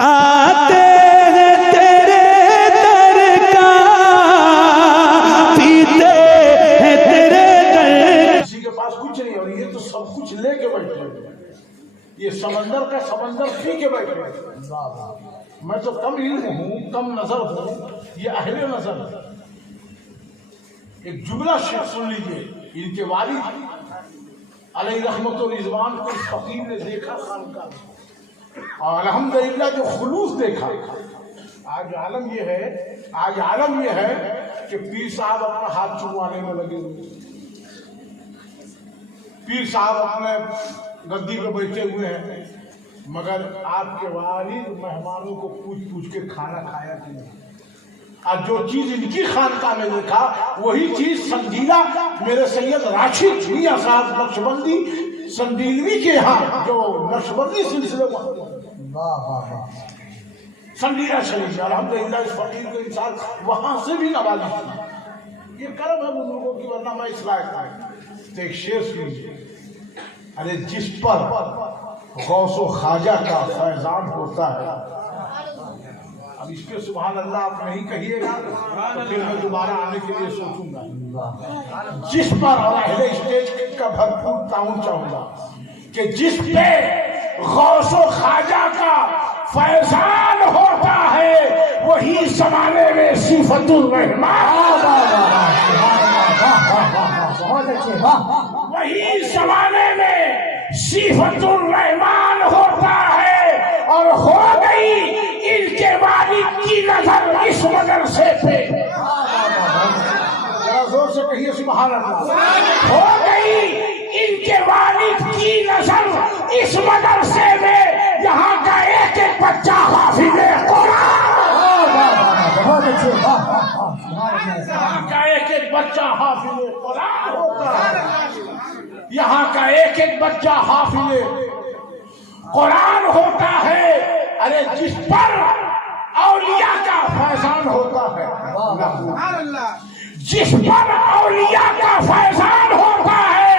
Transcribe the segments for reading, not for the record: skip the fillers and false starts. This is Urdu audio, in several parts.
کھاتے ہیں تیرے در کا، پیتے ہیں تیرے در۔ کسی کے پاس کچھ نہیں اور یہ تو سب کچھ لے کے بیٹھے ہیں، یہ سمندر کا سمندر پی کے بیٹھے ہیں۔ میں تو کم علم ہوں، کم نظر ہوں، یہ اہل نظر ہے۔ ایک جملہ شیخ سن لیجئے، ان کے والد علیہ رحمت و رضوان کو اس فقیر نے دیکھا خانقاہ میں، اور الحمدللہ جو خلوص دیکھا۔ آج عالم یہ ہے کہ پیر صاحب اپنا ہاتھ چموانے میں لگے ہوئے، پیر صاحب اپنے گدی پہ بیٹھے ہوئے ہیں، مگر آپ کے والد مہمانوں کو پوچھ کے کھانا کھایا کہ نہیں۔ اور جو چیز ان کی خانقاہ میں دیکھا وہی چیز سنجیدہ میرے سید راشد میاں صاحب نقشبندی سندیلوی کے یہاں جو نقشبندی سلسلے سنجیدہ شریف الحمدللہ اس فقیر کو انسان وہاں سے بھی نوازی۔ یہ کرم ہے بزرگوں کی، ورنہ میں اس لائق تھا۔ تو ایک شعر سنیے، ارے جس پر غوث و خواجہ کا فیضان ہوتا ہے، اب اس پہ سبحان اللہ آپ نہیں کہیے گا تو پھر میں دوبارہ آنے کے لیے سوچوں گا۔ جس پر، اور اہل اسٹیج کا بھرپور تعاون چاہوں گا کہ جس پہ غوث و خواجہ کا فیضان ہوتا ہے وہی زمانے میں صفت الرحمان، وہی زمانے میں صفت الرحمان ہوتا ہے، اور ہو گئی ان کے والد کی نظر اس مدرسے پہ، ذرا زور سے کہیے سبحان اللہ، ہو گئی ان کے والد کی نظر اس مدرسے میں، یہاں کا ایک ایک بچہ حافظ قرآن، یہاں کا ایک ایک بچہ حافظ قرآن ہوتا ہے، یہاں کا ایک ایک بچہ حافظ قرآن ہوتا ہے۔ ارے جس پر اولیاء کا فیضان ہوتا ہے، جس پر اولیاء کا فیضان ہوتا ہے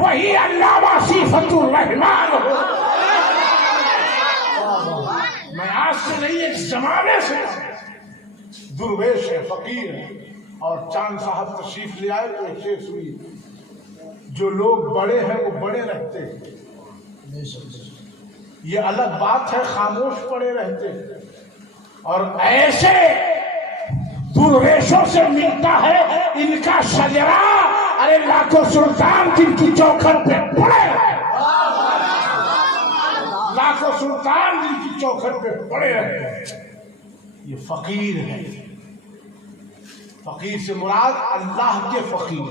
وہی علامہ صفت الرحمان ہوتا ہے۔ میں آج سے نہیں، ایک زمانے سے درویش ہے، فقیر ہے، اور چاند صاحب تشریف لے آئے تو ایک شعر سنیے، جو لوگ بڑے ہیں وہ بڑے رہتے ہیں، یہ الگ بات ہے خاموش پڑے رہتے ہیں، اور ایسے درویشوں سے ملتا ہے ان کا شجرا، ارے لاکھوں سلطان جن کی چوکھٹ پہ پڑے، لاکھوں سلطان جن کی چوکھٹ پہ پڑے رہتے ہیں۔ یہ فقیر ہے، فقیر سے مراد اللہ کے فقیر،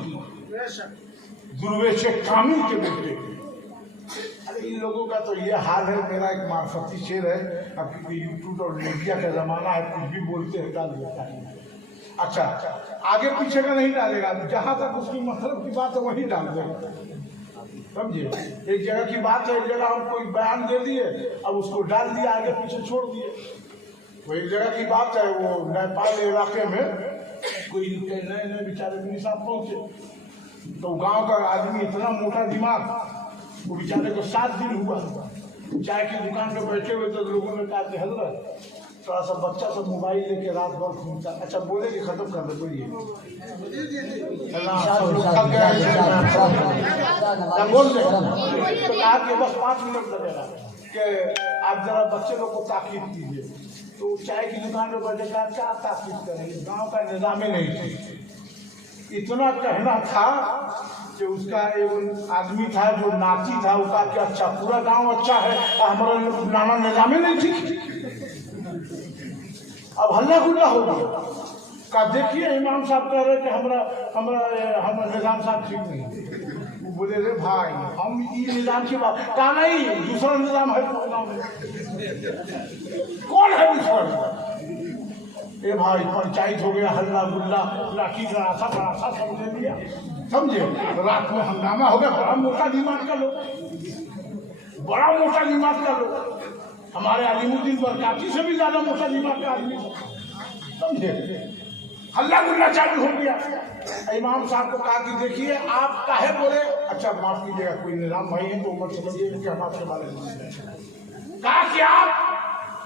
درویش کامل کے بیٹے۔ ان لوگوں کا تو یہ حال ہے، میرا ایک معرفتی شعر ہے، اب کیونکہ یوٹیوب اور میڈیا کا زمانہ ہے، کچھ بھی بولتے ہیں ڈال دیتا ہے۔ اچھا آگے پیچھے کا نہیں ڈالے گا، جہاں تک اس کی مطلب کی بات ہے وہی ڈال دے گا، سمجھے؟ ایک جگہ کی بات ہے، ایک جگہ ہم کوئی بیان دے دیے، اب اس کو ڈال دیا، آگے پیچھے چھوڑ دیے۔ وہ ایک جگہ کی بات ہے، وہ نیپال علاقے میں کوئی نئے بیچارے ملی صاحب پہنچے، تو گاؤں کا آدمی اتنا موٹا دماغ، وہ بیچارے کو 7 دن ہوا، چائے کی دکان پہ بیٹھے ہوئے تو لوگوں نے کہا کہ حضرت تھوڑا سا بچہ سب موبائل لے کے رات بھر گھومتا، اچھا بولے کہ ختم کر دے، بولیے بول دیں، تو کہا کہ بس 5 منٹ لگے گا کہ آپ ذرا بچے لوگ کو تاکید کیجیے۔ تو چائے کی دکان پہ بیٹھے کہا کیا تاکید کریں گے، گاؤں کا نظام ہی نہیں تھا، اتنا کہنا تھا کہ اس کا ایک آدمی تھا جو ناتی تھا، وہ کہا کہ اچھا پورا گاؤں اچھا ہے، ہمارا نانا نظام ہی نہیں تھی۔ اب ہلّا گلا ہو گیا، کہا دیکھیے امام صاحب کہہ رہے کہ ہمارا نظام صاحب ٹھیک نہیں۔ وہ بولے رے بھائی ہم یہ نظام کی بات، کہا نہیں دوسرا نظام ہے گاؤں میں۔ کون ہے دوسرا نظام؟ اے بھائی پنچایت ہو گیا، ہلّا گلا، لاٹھی گڑاسا سب دے دیا، سمجھے؟ رات میں ہنگامہ ہو گیا، بڑا موٹا دماغ کا لوگ، بڑا موٹا دماغ کا لوگ، ہمارے علیم الدین برکاتی سے بھی زیادہ موٹا دماغ کا آدمی، سمجھے؟ ہلّا گلا چالو ہو گیا۔ امام صاحب کو کہا کہ دیکھیے آپ کاہے بولے، اچھا معاف کیجیے گا کوئی نظام بھائی ہے تو عمر سمجھیے کہ ہم آپ کے بارے میں کہا کہ آپ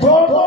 2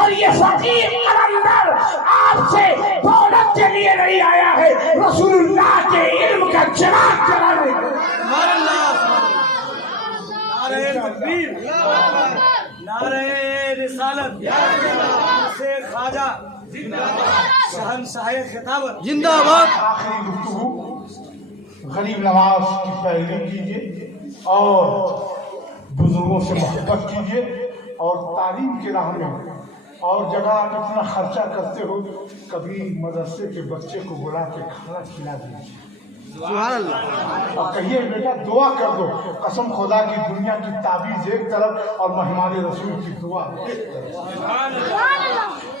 اور یہ فقیر قلندر آپ سے دولت کے لیے نہیں آیا ہے، رسول اللہ کے علم کا چراغ جلانے کے لیے۔ نعرہ تکبیر، نعرہ رسالت، سے خواجہ شہنشاہ خطابت زندہ باد۔ آخری گفتگو غریب نواز کی پیروی کیجیے اور بزرگوں سے محبت کیجیے اور تعلیم کی راہ میں اور جگہ آپ اتنا خرچہ کرتے ہو، کبھی مدرسے کے بچے کو بلا کے کھانا کھلا دیجیے سبحان اللہ، اور کہیے بیٹا دعا کر دو، قسم خدا کی دنیا کی تعویذ ایک طرف اور مہمان رسول کی دعا ایک طرف۔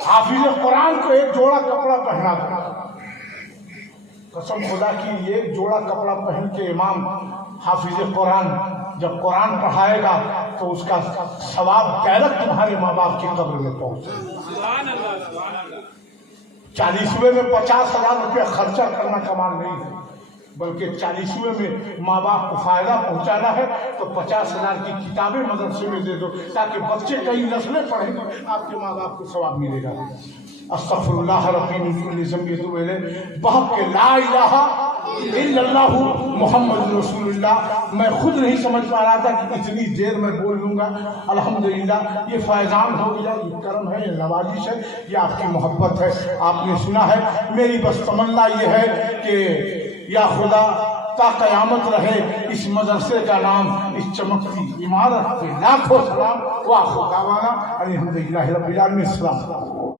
حافظ قرآن کو ایک جوڑا کپڑا پہنا دو، قسم خدا کی ایک جوڑا کپڑا پہن کے امام حافظ قرآن جب قرآن پڑھائے گا تو اس کا ثواب ڈائریکٹ تمہارے ماں باپ کی قبر میں پہنچے۔ 40ویں میں 50,000 روپے خرچہ کرنا کمال نہیں ہے، بلکہ 40ویں میں ماں باپ کو فائدہ پہنچانا ہے تو 50,000 کی کتابیں مدرسے میں دے دو تاکہ بچے کئی نسلیں پڑھیں تو آپ کے ماں باپ کو ثواب ملے گا۔ استغفر اللہ ربی من کل ذنب واتوب الیہ، بہت کے لا الہ الا اللہ محمد رسول اللہ۔ میں خود نہیں سمجھ پا رہا تھا کہ اتنی دیر میں بول لوں گا۔ الحمدللہ یہ فیضان ہو گیا، یہ کرم ہے، یہ نوازش ہے، یہ آپ کی محبت ہے، آپ نے سنا ہے۔ میری بس تمنا یہ ہے کہ یا خدا تا قیامت رہے اس مدرسے کا نام، اس چمکتی عمارت پہ لاکھوں سلام۔ وآخر دعوانا الحمدللہ رب العالمین۔ السلام۔